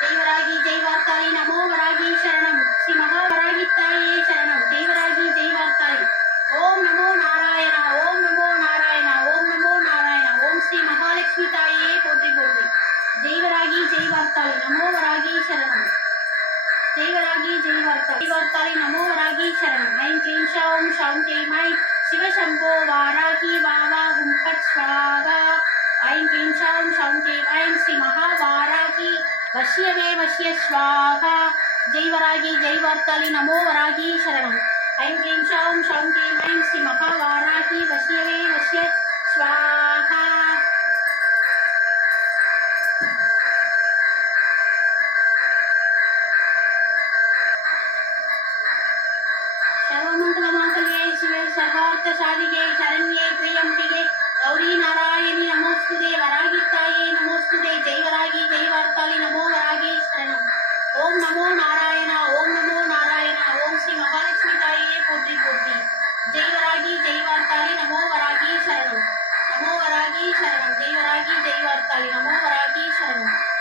ஜெய் வராகி ஜெய் வார்த்தாளி நமோ வராகி சரணம். ஸ்ரீ மகாவராகி தாயே சரணம். ஜெய் வராகி ஜெய் வார்த்தாளி. ஓம் நமோ நாராயணா, ஓம் நமோ நாராயணா, ஓம் நமோ நாராயணா. ஓம் ஸ்ரீ மகாலட்சுமி தாயே போற்றி போற்றி. ஜெய் வராகி ஜெய் வார்த்தாளி நமோ வராகி சரணம். ஜெய் வராகி ஜெய் வார்த்தாளி வார்த்தாளி நமோ வராகி சரணம். ஐம் க்ளீம் ஷௌம் ஷௌம் ஜெய் மை சிவசம்போ வாராகி வாவா ஹும் பட் ஸ்வாகா. ஐம் க்ளீம் ஷௌம் ஷௌம் ஜெய் ஐம் ஸ்ரீ மகாவாராகி வஷ்யவே வஷ்ய ஸ்வாகா. ஜெய் வராகி ஜெய் வார்த்தாளி நமோ வராகி சரணம். ஐம் க்ளீம் ஷௌம் ஷௌம் ஜெய் ஐம் ஸ்ரீ மகாவாராகி வஷ்யவே வஷ்ய ஸ்வாகா. सर्वमंगलमांगल्ये शिवे सर्वार्थसाधिके शरण्ये त्र्यंबके गौरी नारायणी नमोस्तुते. वरागिताये नमोस्तुते. जय वरागी जय वार्ताली नमो वरागी शरणम. ओम नमो नारायणा, ओम नमो नारायणा. ओम श्री महालक्ष्मी ताये पोट्री पोट्री. जय वरागी जय वार्ताली नमो वरागी शरणम. नमो वरागी शरणम. जय वरागी जय वार्ताली नमो वरागी शरणम.